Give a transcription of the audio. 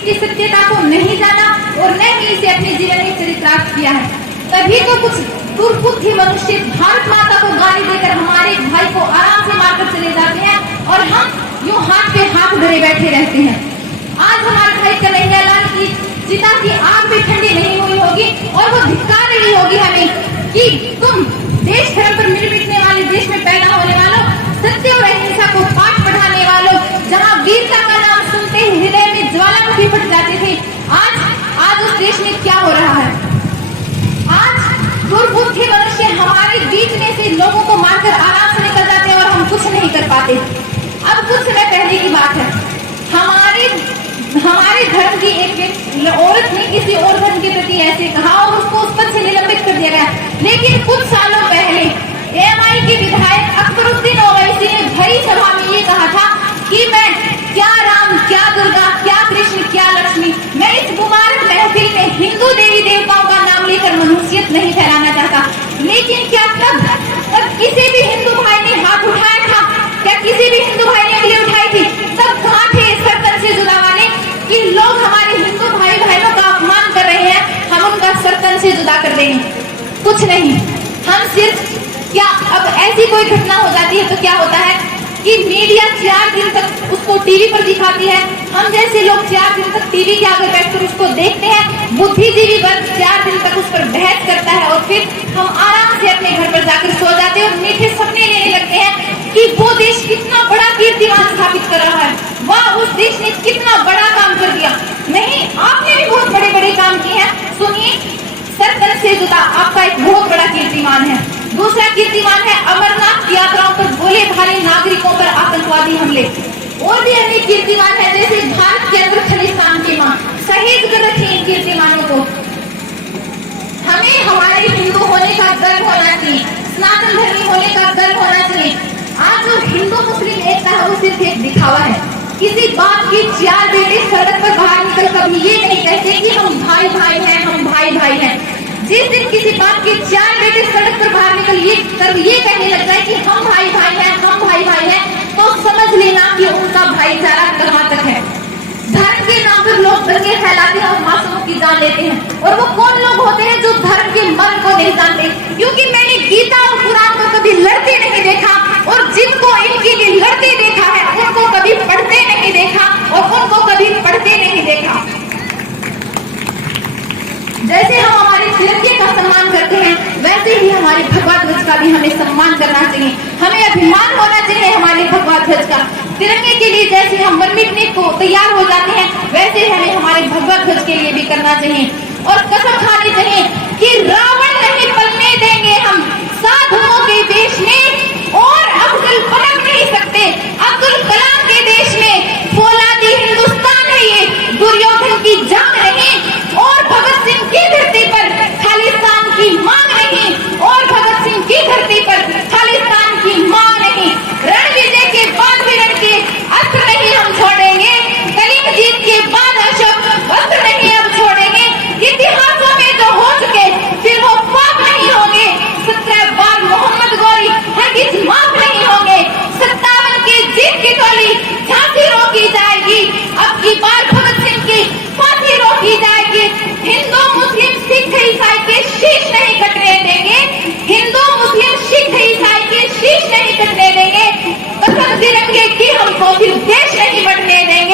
की सत्यता को नहीं जाना और न ही इसे अपने जीवन में चरितार्थ किया है। तभी तो कुछ दुर्बुद्धि मनुष्य भारत माता को गाली देकर हमारे भाई को आराम से मारकर चले जाते हैं और हम यूं हाथ पे हाथ धरे बैठे रहते हैं। आज हमारे भाई कन्हैया लाल की चिता की आग भी ठंडी नहीं हुई होगी और वो धिक्कार रही होगी हमें कि तुम देश धर्म पर मिल मिटने वाले देश में पैदा होने वालों, सत्य और अहिंसा को पाठ पढ़ाने वालों, जहाँ वीरता का नाम सुनते ही हृदय में ज्वालामुखी फट जाते थे। आज उस देश में क्या हो रहा है? आज दुर्बुद्धि मनुष्य हमारे बीच में से लोगों को मारकर आराम से निकल जाते हैं और हम कुछ नहीं कर पाते। अब कुछ समय पहले की बात है, हमारे धर्म की एक औरत ने किसी और धर्म के प्रति ऐसे कहा और उसको उस पद से निलंबित कर दिया गया। लेकिन कुछ सालों पहले एएमआई के विधायक अकबरुद्दीन ओवैसी ने भरी सभा में ये कहा था कि मैं क्या राम, क्या दुर्गा, क्या कृष्ण, क्या लक्ष्मी, मैं इस मुबारक महफिल में हिंदू देवी देवताओं का नाम लेकर मनुष्यत नहीं फैलाना चाहता। लेकिन क्या तब किसी भी हिंदू भाई ने हाथ उठाया था? क्या किसी भी हिंदू भाई ने उंगली उठाई थी? तब कहाँ थे सरतन से जुदा वाले कि लोग हमारे हिंदू भाई बहनों का अपमान कर रहे हैं, हम उनका सरतन से जुदा कर देंगे? कुछ नहीं। हम सिर्फ क्या अब ऐसी कोई घटना हो जाती है तो क्या होता है कि मीडिया 4 दिन तक उसको टीवी पर दिखाती है। हम जैसे लोग 4 दिन तक टीवी के आगे बैठकर उसको देखते हैं। बुद्धिजीवी वर्ग 4 दिन तक उस पर बहस करता है और फिर हम आराम से अपने घर पर जाकर सो जाते हैं और मीठे सपने लेने लगते हैं कि वो देश कितना बड़ा कीर्तिमान स्थापित कर रहा है, वाह उस देश ने कितना बड़ा काम कर दिया। नहीं, आपने भी बहुत बड़े बड़े काम किए हैं। सुनिए, सरतन से जुदा आपका एक बहुत बड़ा कीर्तिमान है। दूसरा कीर्तिमान है अमरनाथ यात्राओं पर गोले भाले नागरिकों पर आतंकवादी हमले। और भी अन्य कीर्तिमान है, जैसे भारत के अंदर खालिस्तान की मां शहीद कर रखी इन कीर्तिमानों को। हमें हमारे हिंदू होने का गर्व होना चाहिए, सनातन धर्मी होने का गर्व होना चाहिए। आज जो हिंदू मुस्लिम एकता है वो सिर्फ एक दिखावा है। किसी बात की 4 बेटे सड़क पर बाहर निकल कभी ये नहीं कहते कि हम भाई भाई हैं, हम भाई भाई हैं। जिस दिन किसी बात के 4 बेटे सड़क पर बाहर निकल ये कहने लग जाए कि हम भाई भाई हैं, हम भाई भाई हैं, तो समझ लेना कि उनका भाईचारा कहाँ तक है। धर्म के नाम पर लोग दंगे फैलाते हैं और मासूमों की जान लेते हैं। और वो कौन लोग होते हैं जो धर्म के मन को नहीं जानते? क्योंकि मैंने गीता और कुरान को कभी लड़ते नहीं देखा और जिनको इनके लिए लड़ते देखा है उनको कभी पढ़ते नहीं देखा और उनको कभी पढ़ते नहीं देखा। जैसे हम हमारे तिरंगे का सम्मान करते हैं वैसे ही हमारे भगवा ध्वज का भी हमें सम्मान करना चाहिए। हमें अभिमान होना चाहिए हमारे भगवा ध्वज का। तिरंगे के लिए जैसे हम मर मिटने को तैयार हो जाते हैं वैसे हमें हमारे भगवा ध्वज के लिए भी करना चाहिए। और कसम खानी चाहिए कि रावण नहीं पलने देंगे हम साधुओं के देश में और अब्दुल पलट नहीं सकते अब्दुल कलाम के देश में। फौलादी हिंदुस्तान है ये, दुर्योधन की जंग नहीं और भगत सिंह की धरती पर खालिस्तान की मांग नहीं और भगत सिंह की धरती पर खालिस्तान की मांग नहीं। रण विजय के बाद भी रण के अस्त्र नहीं हम छोड़ेंगे, कलिंग जीत के बाद अशोक अस्त्र नहीं हम छोड़ेंगे। इतिहासों में जो हो चुके फिर वो पाप नहीं होंगे। 17 बार मोहम्मद गौरी हरगिज माफ नहीं होंगे। 57 की जीत की टोली झांसी रोकी जाएगी, अब की बार भगत सिंह की फांसी रोकी जाएगी। हिंदू मुस्लिम सिख ईसाई के शीश नहीं कटने देंगे, हिंदू मुस्लिम सिख ईसाई के शीश नहीं कटने देंगे। कसम तिरंगे की हमको फिर देश नहीं बटने देंगे।